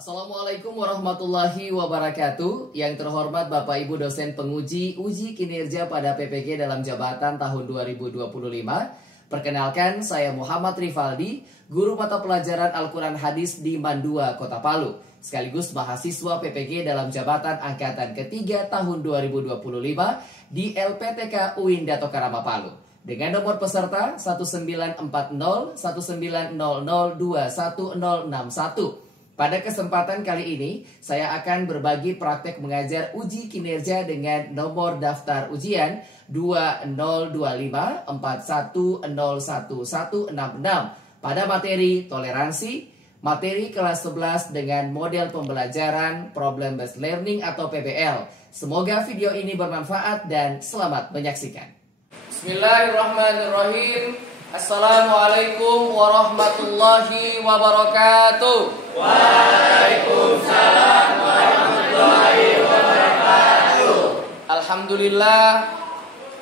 Assalamualaikum warahmatullahi wabarakatuh. Yang terhormat Bapak Ibu dosen penguji uji kinerja pada PPG dalam jabatan tahun 2025. Perkenalkan, saya Muhammad Rifaldi, guru mata pelajaran Al-Quran Hadis di Mandua, Kota Palu, sekaligus mahasiswa PPG dalam jabatan angkatan ketiga tahun 2025 di LPTK UIN Dato Karama Palu. Dengan nomor peserta 19401900210061. Pada kesempatan kali ini, saya akan berbagi praktek mengajar uji kinerja dengan nomor daftar ujian 202541011166 pada materi toleransi, materi kelas 11 dengan model pembelajaran Problem Based Learning atau PBL. Semoga video ini bermanfaat dan selamat menyaksikan. Bismillahirrahmanirrahim. Assalamualaikum warahmatullahi wabarakatuh. Waalaikumsalam warahmatullahi wabarakatuh.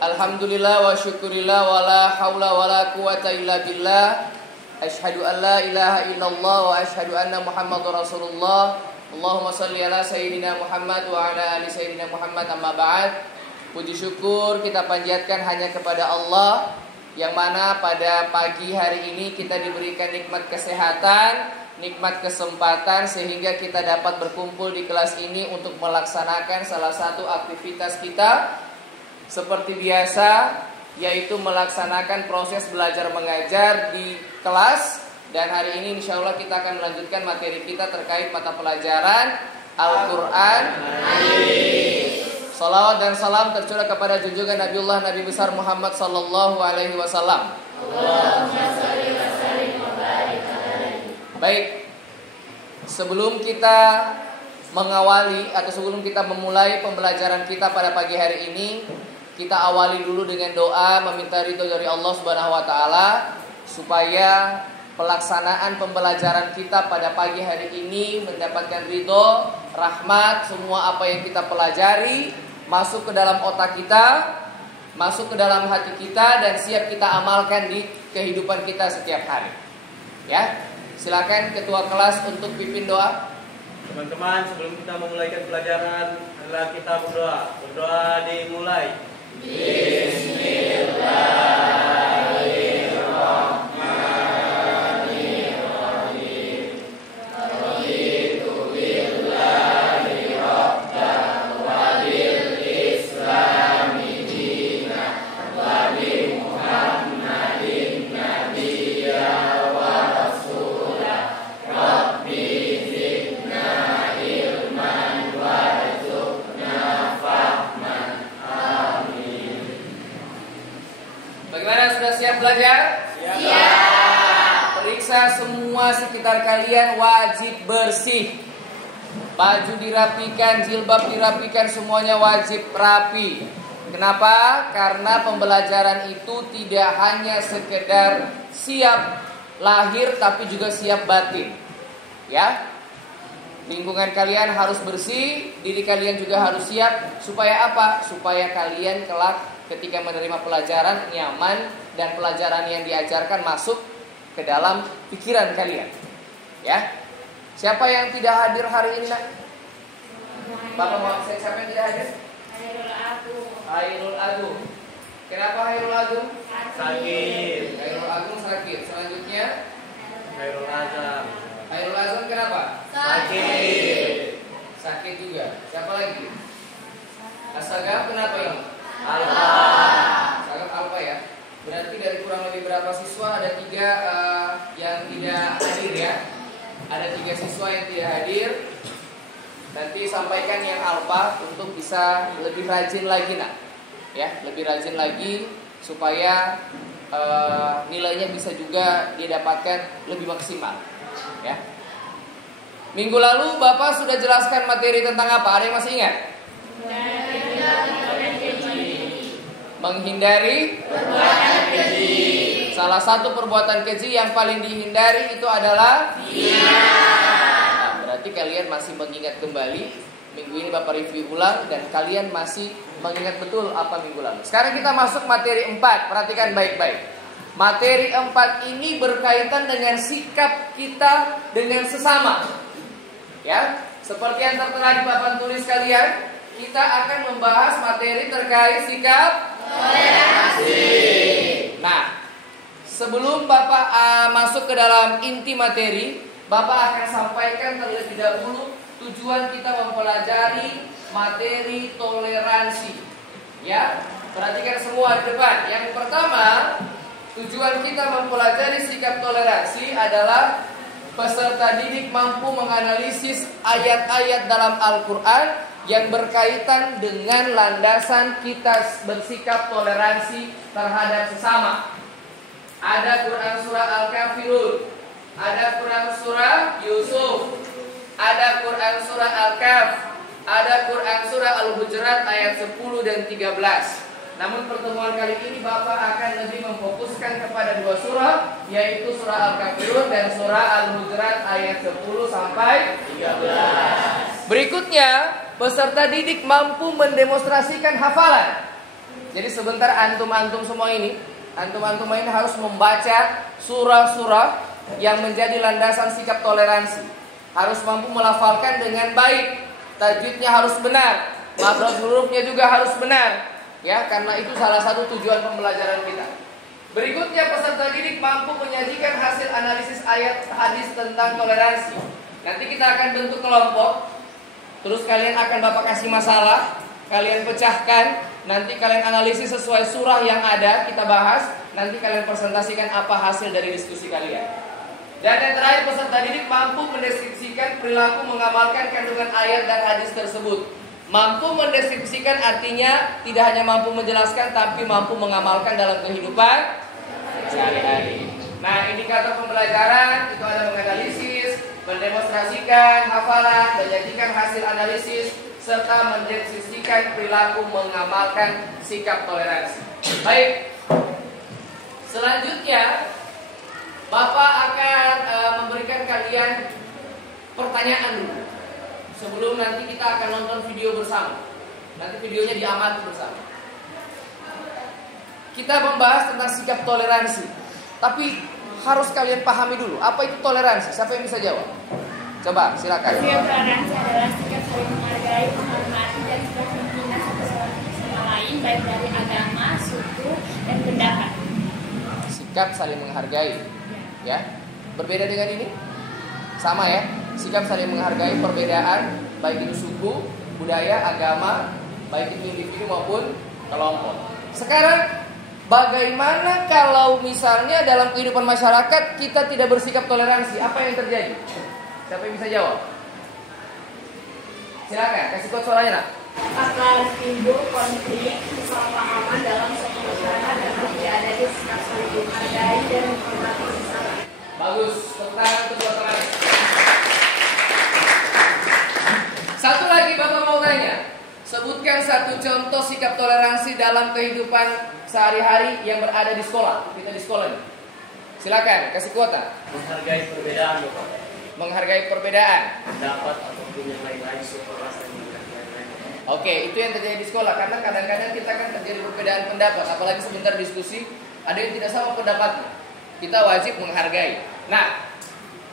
Alhamdulillah wa syukurillah wa la hawla wa la quwata illa billah. Asyhadu an la ilaha illallah wa asyhadu anna Muhammadur Rasulullah. Allahumma salli ala sayyidina Muhammad wa ala ali sayyidina Muhammad, amma ba'd. Puji syukur kita panjatkan hanya kepada Allah, yang mana pada pagi hari ini kita diberikan nikmat kesehatan, nikmat kesempatan sehingga kita dapat berkumpul di kelas ini untuk melaksanakan salah satu aktivitas kita seperti biasa, yaitu melaksanakan proses belajar mengajar di kelas. Dan hari ini insya Allah kita akan melanjutkan materi kita terkait mata pelajaran Al-Quran. Salawat dan salam tercurah kepada junjungan Nabiullah Nabi besar Muhammad sallallahu alaihi wasallam. Baik, sebelum kita mengawali atau sebelum kita memulai pembelajaran kita pada pagi hari ini, kita awali dulu dengan doa meminta ridho dari Allah Subhanahu wa taala supaya pelaksanaan pembelajaran kita pada pagi hari ini mendapatkan ridho, rahmat, semua apa yang kita pelajari masuk ke dalam otak kita, masuk ke dalam hati kita, dan siap kita amalkan di kehidupan kita setiap hari. Ya, silakan ketua kelas untuk pimpin doa. Teman-teman, sebelum kita memulaikan pelajaran, adalah kita berdoa. Berdoa dimulai. Belajar? Siap. Periksa semua sekitar kalian wajib bersih. Baju dirapikan, jilbab dirapikan, semuanya wajib rapi. Kenapa? Karena pembelajaran itu tidak hanya sekedar siap lahir tapi juga siap batin. Ya. Lingkungan kalian harus bersih, diri kalian juga harus siap. Supaya apa? Supaya kalian kelak ketika menerima pelajaran nyaman dan pelajaran yang diajarkan masuk ke dalam pikiran kalian. Ya. Siapa yang tidak hadir hari ini, Nak? Bapak mau siapa yang tidak hadir? Hairul Agung. Kenapa Hairul Agung? Sakit. Hairul Agung sakit. Selanjutnya Hairul Azam. Hairul Azam kenapa? Sakit. Sakit juga. Siapa lagi? Asagaf kenapa ini? Alfa. Asagaf Alfa ya. Berarti dari kurang lebih berapa siswa ada 3 yang tidak hadir ya. Ada 3 siswa yang tidak hadir. Nanti sampaikan yang Alfa untuk bisa lebih rajin lagi, Nak. Ya, lebih rajin lagi supaya nilainya bisa juga didapatkan lebih maksimal. Ya. Minggu lalu Bapak sudah jelaskan materi tentang apa? Ada yang masih ingat? Menghindari perbuatan keji. Salah satu perbuatan keji yang paling dihindari itu adalah zina. Nah, berarti kalian masih mengingat kembali. Minggu ini Bapak review ulang dan kalian masih mengingat betul apa minggu lalu. Sekarang kita masuk materi 4. Perhatikan baik-baik. Materi 4 ini berkaitan dengan sikap kita dengan sesama. Ya, Seperti yang tertera di papan tulis kalian, kita akan membahas materi terkait sikap toleransi. Nah, sebelum Bapak masuk ke dalam inti materi, Bapak akan sampaikan terlebih dahulu tujuan kita mempelajari materi toleransi. Ya, perhatikan semua di depan. Yang pertama, tujuan kita mempelajari sikap toleransi adalah peserta didik mampu menganalisis ayat-ayat dalam Al-Quran yang berkaitan dengan landasan kita bersikap toleransi terhadap sesama. Ada Quran surah Al-Kafirun, ada Quran surah Yusuf, ada Quran surah Al-Kahf, ada Quran surah Al-Hujurat ayat 10 dan 13. Namun pertemuan kali ini Bapak akan lebih memfokuskan kepada dua surah, yaitu surah Al-Kafirun dan surah Al-Hujurat ayat 10 sampai 13. Berikutnya, peserta didik mampu mendemonstrasikan hafalan. Jadi sebentar antum-antum semua ini harus membaca surah-surah yang menjadi landasan sikap toleransi. Harus mampu melafalkan dengan baik. Tajwidnya harus benar, makhraj hurufnya juga harus benar. Ya, karena itu salah satu tujuan pembelajaran kita. Berikutnya, peserta didik mampu menyajikan hasil analisis ayat hadis tentang toleransi. Nanti kita akan bentuk kelompok. Terus kalian akan Bapak kasih masalah, kalian pecahkan, nanti kalian analisis sesuai surah yang ada, kita bahas, nanti kalian presentasikan apa hasil dari diskusi kalian. Dan yang terakhir, peserta didik mampu mendeskripsikan perilaku mengamalkan kandungan ayat dan hadis tersebut. Mampu mendeskripsikan artinya tidak hanya mampu menjelaskan, tapi mampu mengamalkan dalam kehidupan sehari-hari. Nah, indikator pembelajaran itu ada menganalisis, mendemonstrasikan hafalan, menyajikan hasil analisis, serta mendeskripsikan perilaku mengamalkan sikap toleransi. Baik, selanjutnya Bapak akan memberikan kalian pertanyaan dulu. Sebelum nanti kita akan nonton video bersama. Nanti videonya diamati bersama. Kita membahas tentang sikap toleransi. Tapi harus kalian pahami dulu, apa itu toleransi? Siapa yang bisa jawab? Coba, silakan. Sikap toleransi adalah sikap saling menghargai, menghormati, dan saling menghina satu sama lain, baik dari agama, suku, dan pendapat. Sikap saling menghargai. Ya, berbeda dengan ini? Sama ya? Sikap saling menghargai perbedaan, baik itu suku, budaya, agama, baik itu individu maupun kelompok. Sekarang, bagaimana kalau misalnya dalam kehidupan masyarakat kita tidak bersikap toleransi? Apa yang terjadi? Siapa yang bisa jawab? Silakan, kasih kode suaranya nak. Akan timbul konflik, kesalahpahaman dalam suatu masyarakat dan tidak ada sikap saling menghargai dan menghormati sesama. Bagus, tepuk tangan untuk suaranya. Satu lagi Bapak mau tanya, sebutkan satu contoh sikap toleransi dalam kehidupan sehari-hari yang berada di sekolah. Kita di sekolah nih. Silakan, kasih kuota. Menghargai perbedaan, Bapak. Menghargai perbedaan. Pendapat ataupun yang lain-lain supaya saling menghargai. Oke, itu yang terjadi di sekolah. Karena kadang-kadang kita kan terjadi perbedaan pendapat. Apalagi sebentar diskusi, ada yang tidak sama pendapatnya. Kita wajib menghargai. Nah,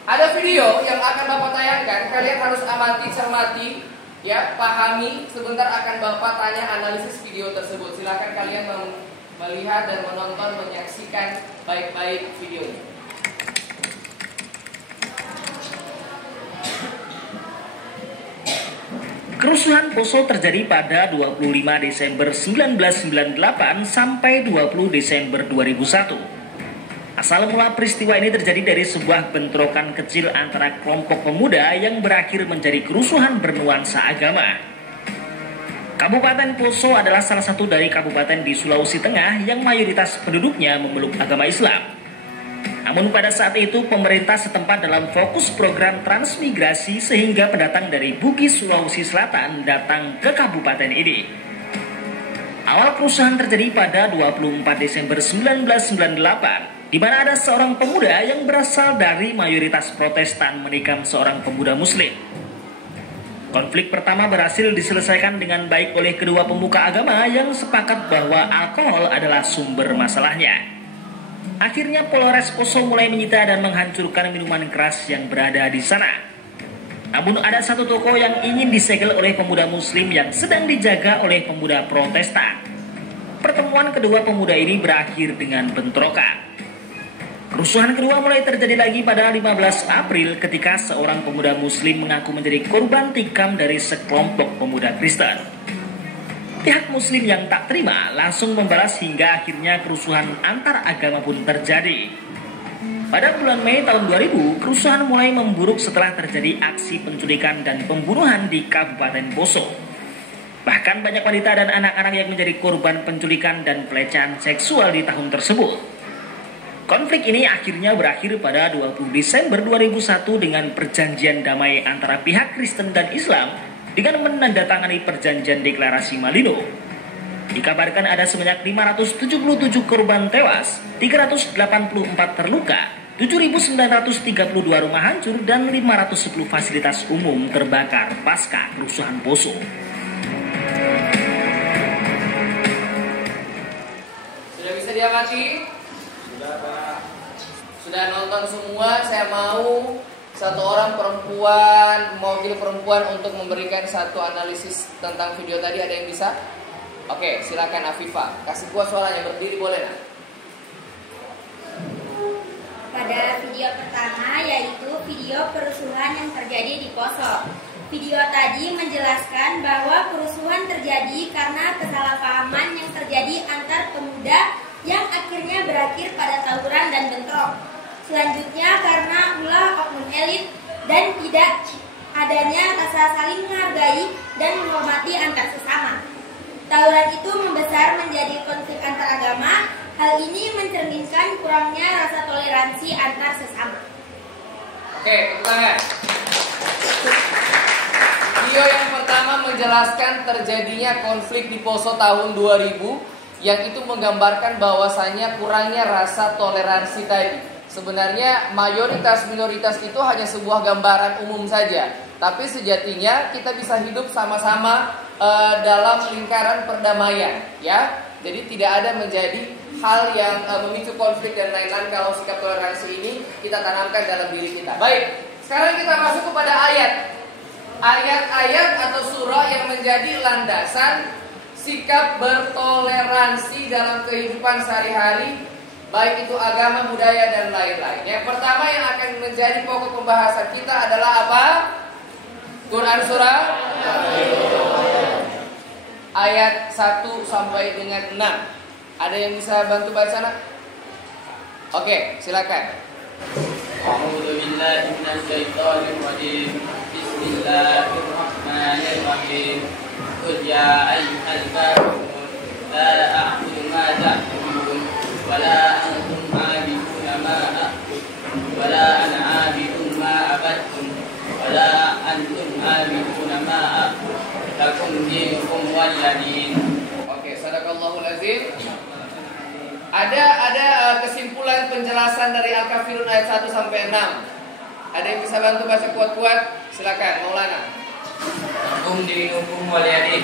ada video yang akan Bapak tayangkan. Kalian harus amati, cermati, ya, pahami. Sebentar akan Bapak tanya analisis video tersebut. Silakan kalian melihat dan menonton, menyaksikan baik-baik videonya. Kerusuhan Poso terjadi pada 25 Desember 1998 sampai 20 Desember 2001. Asal mula peristiwa ini terjadi dari sebuah bentrokan kecil antara kelompok pemuda yang berakhir menjadi kerusuhan bernuansa agama. Kabupaten Poso adalah salah satu dari kabupaten di Sulawesi Tengah yang mayoritas penduduknya memeluk agama Islam. Namun pada saat itu pemerintah setempat dalam fokus program transmigrasi sehingga pendatang dari Bugis, Sulawesi Selatan datang ke kabupaten ini. Awal kerusuhan terjadi pada 24 Desember 1998. Di mana ada seorang pemuda yang berasal dari mayoritas Protestan menikam seorang pemuda Muslim. Konflik pertama berhasil diselesaikan dengan baik oleh kedua pemuka agama yang sepakat bahwa alkohol adalah sumber masalahnya. Akhirnya Polres Poso mulai menyita dan menghancurkan minuman keras yang berada di sana. Namun ada satu toko yang ingin disegel oleh pemuda muslim yang sedang dijaga oleh pemuda Protestan. Pertemuan kedua pemuda ini berakhir dengan bentrokan. Kerusuhan kedua mulai terjadi lagi pada 15 April ketika seorang pemuda muslim mengaku menjadi korban tikam dari sekelompok pemuda Kristen. Pihak muslim yang tak terima langsung membalas hingga akhirnya kerusuhan antar agama pun terjadi. Pada bulan Mei tahun 2000, kerusuhan mulai memburuk setelah terjadi aksi penculikan dan pembunuhan di Kabupaten Poso. Bahkan banyak wanita dan anak-anak yang menjadi korban penculikan dan pelecehan seksual di tahun tersebut. Konflik ini akhirnya berakhir pada 20 Desember 2001 dengan perjanjian damai antara pihak Kristen dan Islam dengan menandatangani perjanjian deklarasi Malino. Dikabarkan ada sebanyak 577 korban tewas, 384 terluka, 7.932 rumah hancur, dan 510 fasilitas umum terbakar pasca kerusuhan Poso. Sudah bisa diamati? Sudah nonton semua. Saya mau satu orang perempuan, mewakili perempuan untuk memberikan satu analisis tentang video tadi. Ada yang bisa? Oke, silakan Afifah. Kasih kuat suaranya, berdiri boleh nak? Pada video pertama, yaitu video kerusuhan yang terjadi di Poso. Video tadi menjelaskan bahwa kerusuhan terjadi karena kesalahpahaman yang terjadi antar pemuda yang akhirnya berakhir pada tawuran dan bentrok. Selanjutnya karena ulah oknum elit dan tidak adanya rasa saling menghargai dan menghormati antar sesama. Tawuran itu membesar menjadi konflik antar agama. Hal ini mencerminkan kurangnya rasa toleransi antar sesama. Oke, tepuk tangan. Video yang pertama menjelaskan terjadinya konflik di Poso tahun 2000 yang itu menggambarkan bahwasannya kurangnya rasa toleransi tadi. Sebenarnya mayoritas minoritas itu hanya sebuah gambaran umum saja, tapi sejatinya kita bisa hidup sama-sama dalam lingkaran perdamaian, ya. Jadi tidak ada menjadi hal yang memicu konflik dan lain-lain kalau sikap toleransi ini kita tanamkan dalam diri kita. Baik, sekarang kita masuk kepada ayat-ayat atau surah yang menjadi landasan sikap bertoleransi dalam kehidupan sehari-hari, baik itu agama, budaya, dan lain-lain. Yang pertama yang akan menjadi pokok pembahasan kita adalah apa? Quran surah ayat 1 sampai dengan 6. Ada yang bisa bantu baca nak? Oke, silakan. A'udzu billahi minasyaitonir rajim. Bismillahirrahmanirrahim. Qul ya ayyuhal kafirun la a'budu ma ta'budun wa la antum 'abiduna ma a'budu wa la ana 'abidun ma abadtum wa la antum 'abiduna ma a'budu lakum dinukum waliyadin. Oke, sadaqallahul azim. Ada kesimpulan penjelasan dari Al-Kafirun ayat 1 sampai 6. Ada yang bisa bantu baca kuat-kuat? Silakan, Maulana. Lakum dinukum waliyadin.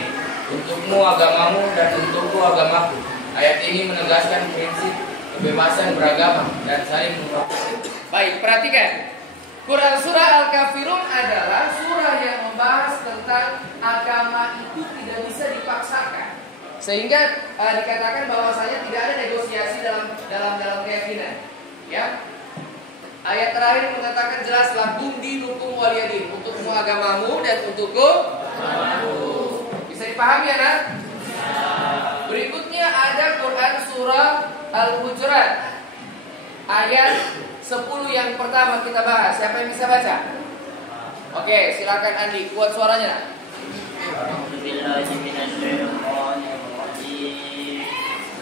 Untukmu agamamu dan untukku agamaku. Ayat ini menegaskan prinsip kebebasan beragama dan saling menghormati. Baik, perhatikan. Quran surah Al-Kafirun adalah surah yang membahas tentang agama itu tidak bisa dipaksakan. Sehingga dikatakan bahwasanya tidak ada negosiasi dalam keyakinan. Ya. Ayat terakhir mengatakan jelas lakum dinukum waliyadin, untukmu agamamu dan untukku agamaku. Bisa dipahami ya, nak? Berikutnya ada Quran surah Al-Hujurat ayat 10 yang pertama kita bahas. Siapa yang bisa baca? Oke, silakan Andi, kuat suaranya.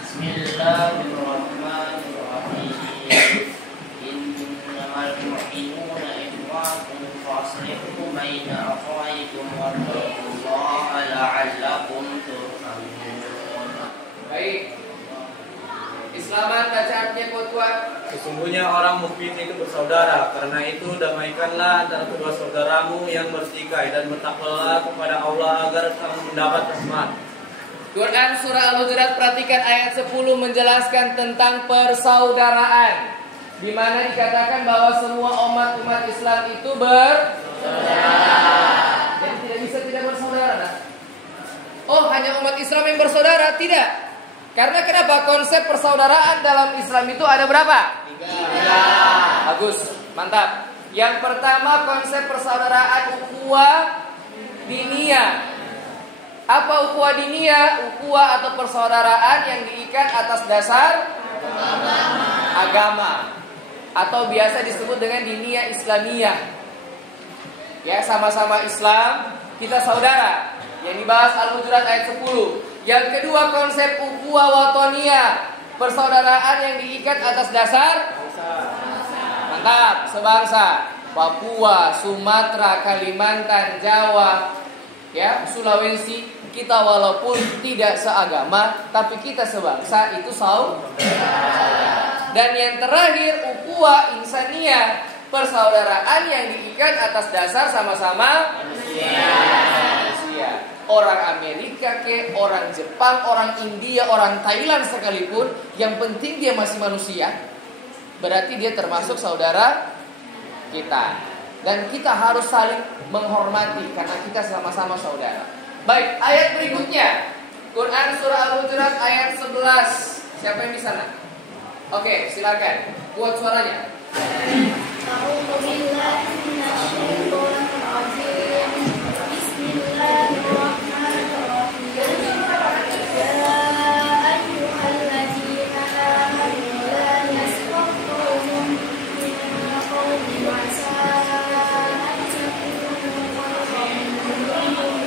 Bismillahirrahmanirrahim. Innamal mu'minuna ikhwatun faslihu baina akhawaykum wattaqullaha la'allakum turhamun. Baik. Islaman bacaannya kuat-kuat. Sesungguhnya orang mukmin itu bersaudara, karena itu damaikanlah antara kedua saudaramu yang bertikai dan bertakwalah kepada Allah agar kamu mendapat rahmat. Quran surah Al-Hujurat, perhatikan ayat 10 menjelaskan tentang persaudaraan, di mana dikatakan bahwa semua umat Islam itu Jadi tidak bisa tidak bersaudara. Nah? Oh, hanya umat Islam yang bersaudara? Tidak. Karena kenapa? Konsep persaudaraan dalam Islam itu ada berapa? 3. Bagus, mantap. Yang pertama konsep persaudaraan ukhuwah diniyah. Apa ukhuwah diniyah? Ukhuwah atau persaudaraan yang diikat atas dasar agama. Atau biasa disebut dengan diniyah Islamiyah. Ya, sama-sama Islam, kita saudara. Yang dibahas Al-Hujurat ayat 10. Yang kedua konsep ukhuwah watoniyah, persaudaraan yang diikat atas dasar mantap, sebangsa. Papua, Sumatera, Kalimantan, Jawa, ya, Sulawesi, kita walaupun tidak seagama tapi kita sebangsa, itu saudara. Dan yang terakhir ukhuwah insaniyah, persaudaraan yang diikat atas dasar sama-sama manusia. Orang Amerika ke, orang Jepang, orang India, orang Thailand sekalipun, yang penting dia masih manusia, berarti dia termasuk saudara kita. Dan kita harus saling menghormati karena kita sama-sama saudara. Baik, ayat berikutnya Quran surah Al-Hujurat ayat 11. Siapa yang di sana? Oke, silakan. Buat suaranya. A'udzu billahi minasyaitonir rajim. Bismillahirrahmanirrahim. Ya ayyuhalladzina amanu la yaskhar qaumun min qaumin 'asa an takunu khairan minhum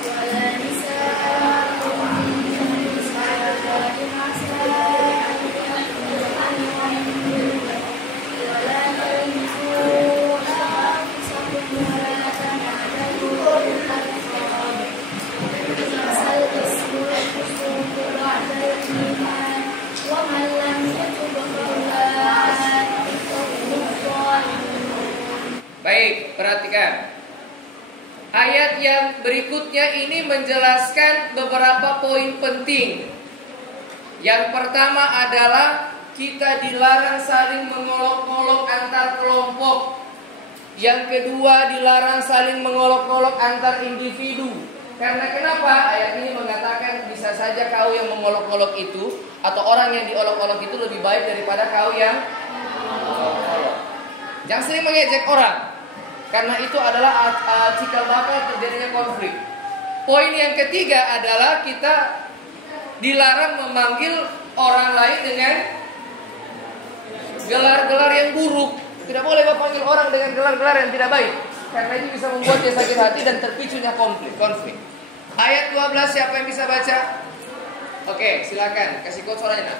wa la nisaa'un min nisaa'in 'asa an yakunu khairan minhum wa la talmizu anfusakum wa la tan'adu al-fadl asal ismu al-fusuq ba'da al-iman wa man lam yatub fa'ulaika humuz zalimun. Baik, perhatikan. Ayat yang berikutnya ini menjelaskan beberapa poin penting. Yang pertama adalah kita dilarang saling mengolok-olok antar kelompok. Yang kedua dilarang saling mengolok-olok antar individu. Karena kenapa? Ayat ini mengatakan bisa saja kau yang mengolok-olok itu atau orang yang diolok-olok itu lebih baik daripada kau yang mengolok-olok. Jangan sering mengejek orang, karena itu adalah cikal bakal terjadinya konflik. Poin yang ketiga adalah kita dilarang memanggil orang lain dengan gelar-gelar yang buruk. Tidak boleh memanggil orang dengan gelar-gelar yang tidak baik, karena itu bisa membuat dia sakit hati dan terpicunya konflik. Ayat 12, siapa yang bisa baca? Oke, silakan. Kasih kode suaranya, Nak.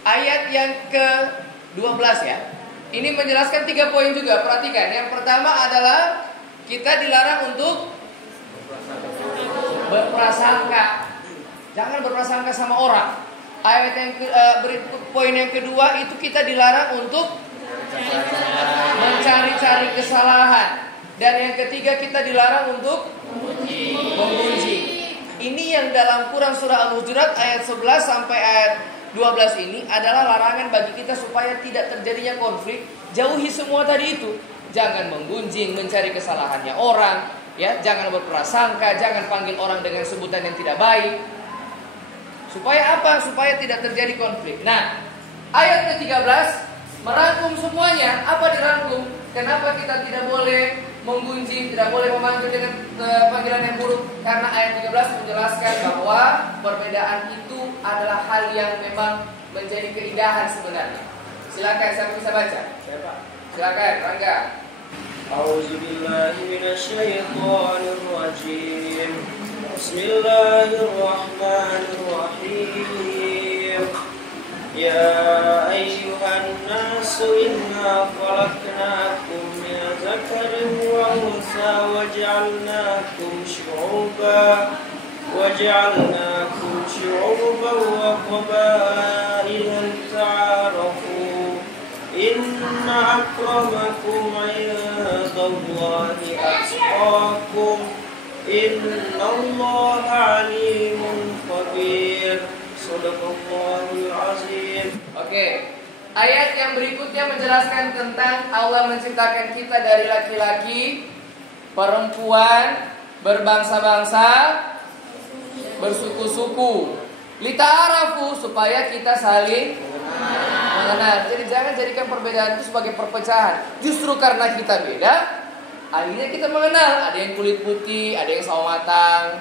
Ayat yang ke-12 ya. Ini menjelaskan 3 poin juga. Perhatikan. Yang pertama adalah kita dilarang untuk berprasangka. Jangan berprasangka sama orang. Ayat yang poin yang kedua itu kita dilarang untuk mencari-cari kesalahan. Dan yang ketiga kita dilarang untuk memuji. Ini yang dalam Quran surah Al-Hujurat ayat 11 sampai ayat 12 ini adalah larangan bagi kita supaya tidak terjadinya konflik. Jauhi semua tadi itu. Jangan menggunjing, mencari kesalahannya orang, ya, jangan berprasangka, jangan panggil orang dengan sebutan yang tidak baik. Supaya apa? Supaya tidak terjadi konflik. Nah, ayat ke-13 merangkum semuanya. Apa dirangkum? Kenapa kita tidak boleh menggunjing, tidak boleh memanggil dengan panggilan yang buruk? Karena ayat 13 menjelaskan bahwa perbedaan itu adalah hal yang memang menjadi keindahan sebenarnya. Silakan, siapa bisa baca? Silakan, Rangga. A'udzubillahi minasyaitonirrajim. Bismillahirrahmanirrahim. يا أيها الناس إنا خلقناكم من ذكر وأنثى وجعلناكم شعوبا وقبائل لتعارفوا إن أكرمكم عند الله أتقاكم إن الله عليم خبير. Sadaqallahul azim. Oke. Ayat yang berikutnya menjelaskan tentang Allah menciptakan kita dari laki-laki, perempuan, berbangsa-bangsa, bersuku-suku. Lita'arafu, supaya kita saling mengenal. Jadi jangan jadikan perbedaan itu sebagai perpecahan. Justru karena kita beda, akhirnya kita mengenal. Ada yang kulit putih, ada yang sawo matang,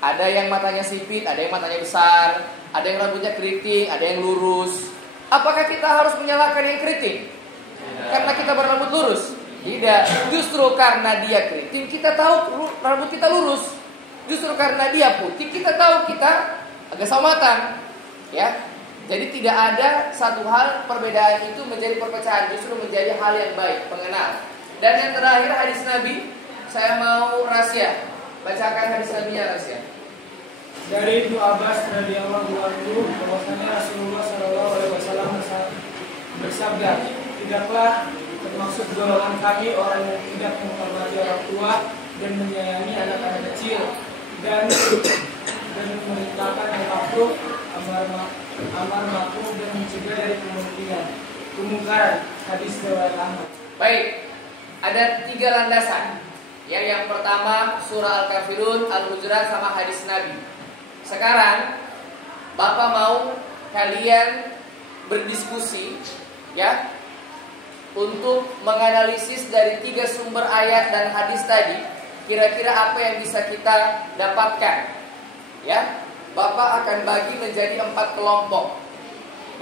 ada yang matanya sipit, ada yang matanya besar, ada yang rambutnya keriting, ada yang lurus. Apakah kita harus menyalahkan yang keriting? Karena kita berambut lurus? Tidak. Justru karena dia keriting, kita tahu rambut kita lurus. Justru karena dia putih, kita tahu kita agak sawo matang. Ya. Jadi tidak ada satu hal perbedaan itu menjadi perpecahan, justru menjadi hal yang baik, pengenal. Dan yang terakhir hadis Nabi, saya mau rahasia. Bacakan hadis Nabi-nya rahasia. Dari Ibnu Abbas radhiyallahu anhu bahwasanya Rasulullah sallallahu alaihi wasallam bersabda, tidaklah termasuk golongan kami orang yang tidak menghormati orang tua dan menyayangi anak-anak kecil dan memerintahkan yang makruh, amar ma'ruf dan mencegah dari kemungkaran. Hadis riwayat Ahmad. Baik, ada 3 landasan. Yang pertama surah Al-Kafirun, Al-Hujurat sama hadis Nabi. Sekarang Bapak mau kalian berdiskusi ya untuk menganalisis dari 3 sumber ayat dan hadis tadi, kira-kira apa yang bisa kita dapatkan. Ya, Bapak akan bagi menjadi 4 kelompok.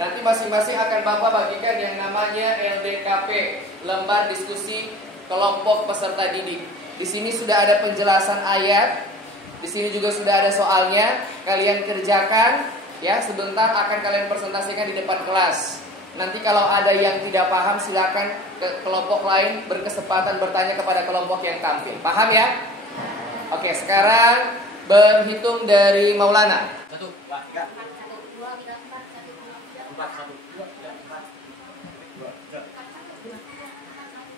Nanti masing-masing akan Bapak bagikan yang namanya LDKP, lembar diskusi kelompok peserta didik. Di sini sudah ada penjelasan ayat. Di sini juga sudah ada soalnya, kalian kerjakan ya, sebentar akan kalian presentasikan di depan kelas. Nanti kalau ada yang tidak paham silakan ke kelompok lain berkesempatan bertanya kepada kelompok yang tampil. Paham ya? Oke, sekarang berhitung dari Maulana. 1, 2, 3, 4, 1, 2, 3, 4, 1, 2, 3, 4, 1,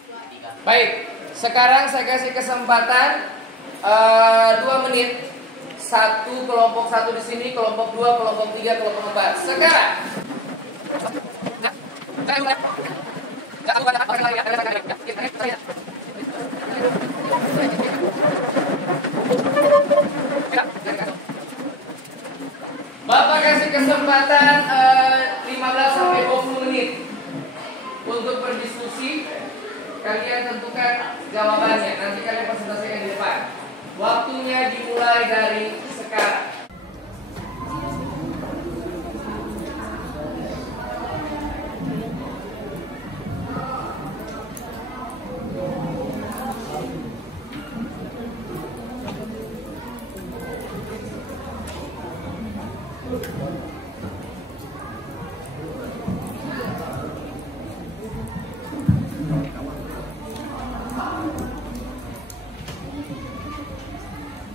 2, 3. Baik, sekarang saya kasih kesempatan 2 menit. 1 kelompok 1 di sini, kelompok 2, kelompok 3, kelompok 4. Sekarang Bapak kasih kesempatan 15 sampai 20 menit untuk berdiskusi. Kalian tentukan jawabannya. Nanti kalian presentasikan di depan. Waktunya dimulai dari sekarang.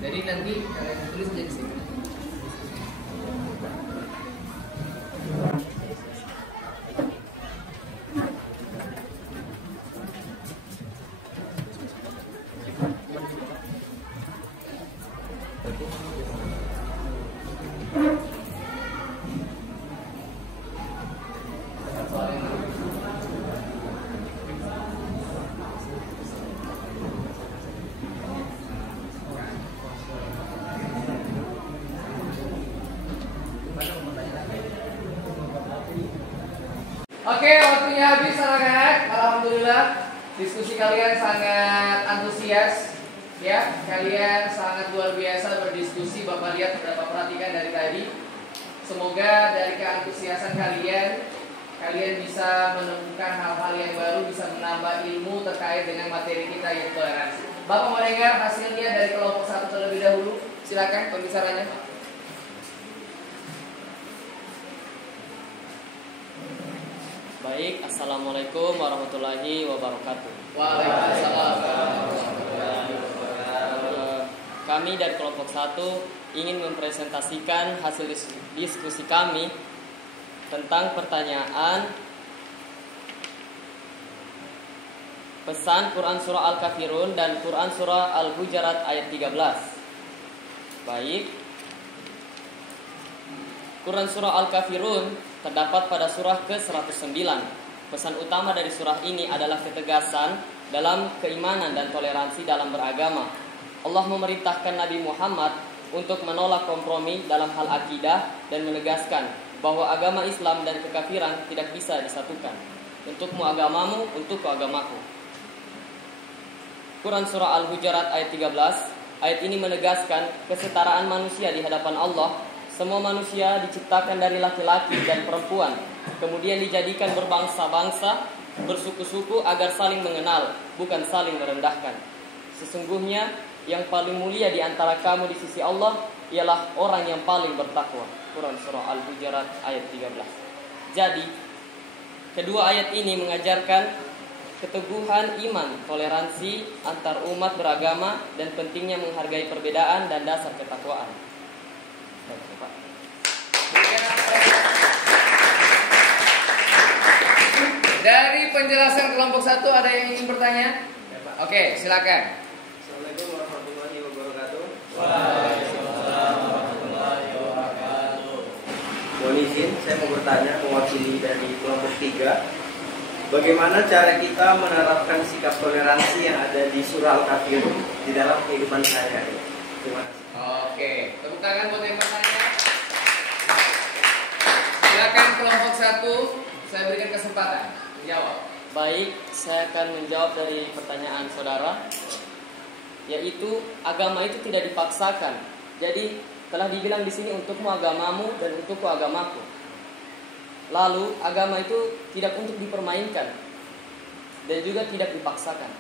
Jadi nanti kalian tulis aja di sini. Oke, waktunya habis anak-anak. Alhamdulillah diskusi kalian sangat antusias. Ya, kalian sangat luar biasa berdiskusi. Bapak lihat, Bapak perhatikan dari tadi. Semoga dari keantusiasan kalian bisa menemukan hal-hal yang baru, bisa menambah ilmu terkait dengan materi kita yang toleransi. Bapak mau dengar hasilnya dari kelompok 1 terlebih dahulu. Silakan pembicaranya. Baik, Assalamualaikum warahmatullahi wabarakatuh. Waalaikumsalam. Kami dari kelompok 1 ingin mempresentasikan hasil diskusi kami tentang pertanyaan pesan Quran Surah Al-Kafirun dan Quran Surah Al-Hujurat ayat 13. Baik, Quran Surah Al-Kafirun terdapat pada surah ke-109. Pesan utama dari surah ini adalah ketegasan dalam keimanan dan toleransi dalam beragama. Allah memerintahkan Nabi Muhammad untuk menolak kompromi dalam hal akidah dan menegaskan bahwa agama Islam dan kekafiran tidak bisa disatukan. Untukmu agamamu, untukku agamaku. Quran Surah Al-Hujurat ayat 13. Ayat ini menegaskan kesetaraan manusia di hadapan Allah. Semua manusia diciptakan dari laki-laki dan perempuan, kemudian dijadikan berbangsa-bangsa, bersuku-suku agar saling mengenal, bukan saling merendahkan. Sesungguhnya yang paling mulia di antara kamu di sisi Allah ialah orang yang paling bertakwa. Quran Surah Al-Hujurat ayat 13. Jadi, kedua ayat ini mengajarkan keteguhan iman, toleransi antar umat beragama, dan pentingnya menghargai perbedaan dan dasar ketakwaan. Dari penjelasan kelompok 1 ada yang ingin bertanya? Oke, silakan. Assalamualaikum warahmatullahi wabarakatuh. Waalaikumsalam warahmatullahi wabarakatuh. Mohon izin, saya mau bertanya mewakili dari kelompok 3. Bagaimana cara kita menerapkan sikap toleransi yang ada di surah Al-Kafirun di dalam kehidupan sehari-hari? Terima kasih. Oke, tepuk tangan buat yang bertanya. Silakan kelompok 1, saya berikan kesempatan menjawab. Baik, saya akan menjawab dari pertanyaan saudara, yaitu agama itu tidak dipaksakan. Jadi telah dibilang di sini untukmu agamamu dan untukku agamaku. Lalu agama itu tidak untuk dipermainkan dan juga tidak dipaksakan.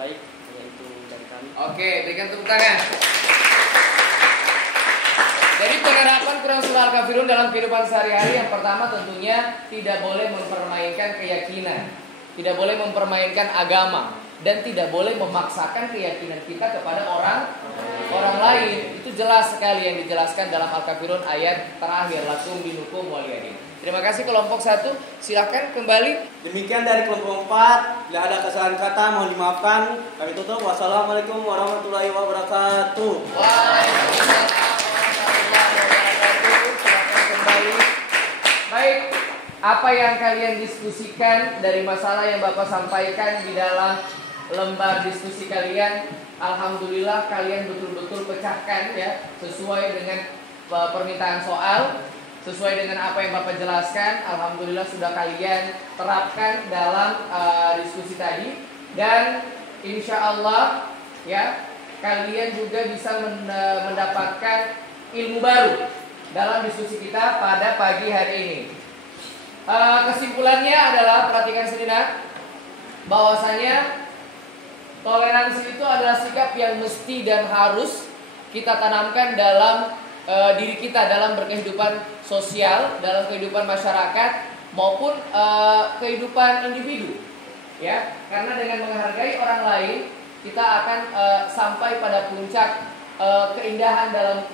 Baik, itu dari kami. Oke, berikan tepuk tangan. Jadi penerapan Quran Surah Al-Kafirun dalam kehidupan sehari-hari, yang pertama tentunya tidak boleh mempermainkan keyakinan, tidak boleh mempermainkan agama, dan tidak boleh memaksakan keyakinan kita kepada orang lain. Itu jelas sekali yang dijelaskan dalam Al-Kafirun ayat terakhir, lakum dinukum waliyadin. Terima kasih kelompok 1, silakan kembali. Demikian dari kelompok 4. Bila ada kesalahan kata mohon dimaafkan. Kami tutup. Wassalamualaikum warahmatullahi wabarakatuh. Waalaikumsalam warahmatullahi wabarakatuh. Silakan kembali. Baik, apa yang kalian diskusikan dari masalah yang Bapak sampaikan di dalam lembar diskusi kalian, alhamdulillah kalian betul-betul pecahkan ya, sesuai dengan permintaan soal, sesuai dengan apa yang Bapak jelaskan. Alhamdulillah sudah kalian terapkan dalam diskusi tadi, dan insya Allah ya kalian juga bisa mendapatkan ilmu baru dalam diskusi kita pada pagi hari ini. Kesimpulannya adalah, perhatikan sejenak, bahwasanya toleransi itu adalah sikap yang mesti dan harus kita tanamkan dalam diri kita, dalam berkehidupan sosial, dalam kehidupan masyarakat maupun kehidupan individu, ya. Karena dengan menghargai orang lain, kita akan sampai pada puncak keindahan dalam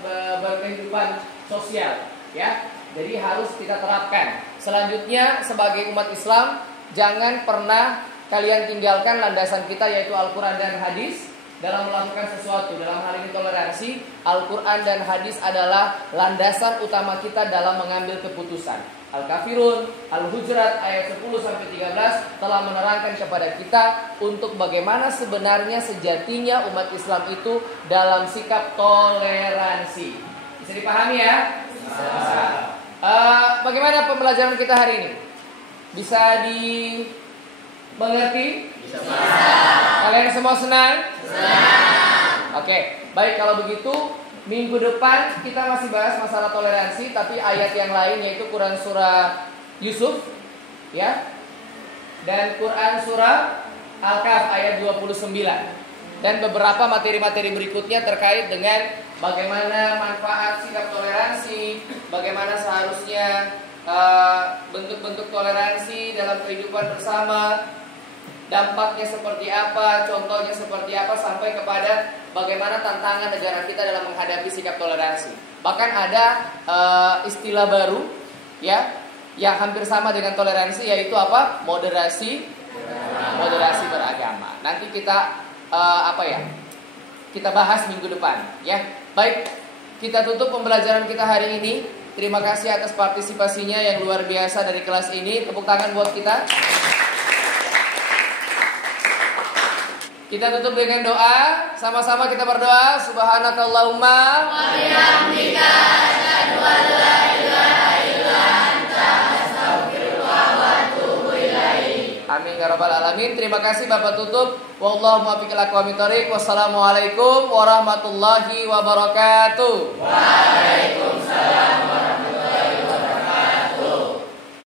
berkehidupan sosial, ya. Jadi harus kita terapkan. Selanjutnya, sebagai umat Islam, jangan pernah kalian tinggalkan landasan kita, yaitu Al-Quran dan hadis, dalam melakukan sesuatu. Dalam hal ini toleransi, Al-Quran dan hadis adalah landasan utama kita dalam mengambil keputusan. Al-Kafirun, Al-Hujurat ayat 10-13 telah menerangkan kepada kita untuk bagaimana sebenarnya sejatinya umat Islam itu dalam sikap toleransi. Bisa dipahami ya? Bisa. Bagaimana pembelajaran kita hari ini? Bisa dimengerti? Bisa. Kalian semua senang? Senang. Oke, baik, kalau begitu minggu depan kita masih bahas masalah toleransi, tapi ayat yang lain, yaitu Quran surah Yusuf, ya, dan Quran surah Al-Kahf ayat 29, dan beberapa materi-materi berikutnya terkait dengan bagaimana manfaat sikap toleransi, bagaimana seharusnya bentuk-bentuk toleransi dalam kehidupan bersama, dampaknya seperti apa, contohnya seperti apa, sampai kepada bagaimana tantangan negara kita dalam menghadapi sikap toleransi. Bahkan ada istilah baru ya yang hampir sama dengan toleransi, yaitu apa? Moderasi beragama. Nanti kita kita bahas minggu depan ya. Baik, kita tutup pembelajaran kita hari ini. Terima kasih atas partisipasinya yang luar biasa dari kelas ini. Tepuk tangan buat kita. Kita tutup dengan doa. Sama-sama kita berdoa. Subhanakallahumma wa bihamdika asyhadu an la ilaha illa anta astaghfiruka wa atubu ilaik. Amin ya rabbal alamin. Terima kasih Bapak tutup. Wallahu muwaffiq ila aqwamit thoriq. Wassalamualaikum warahmatullahi wabarakatuh. Waalaikumsalam.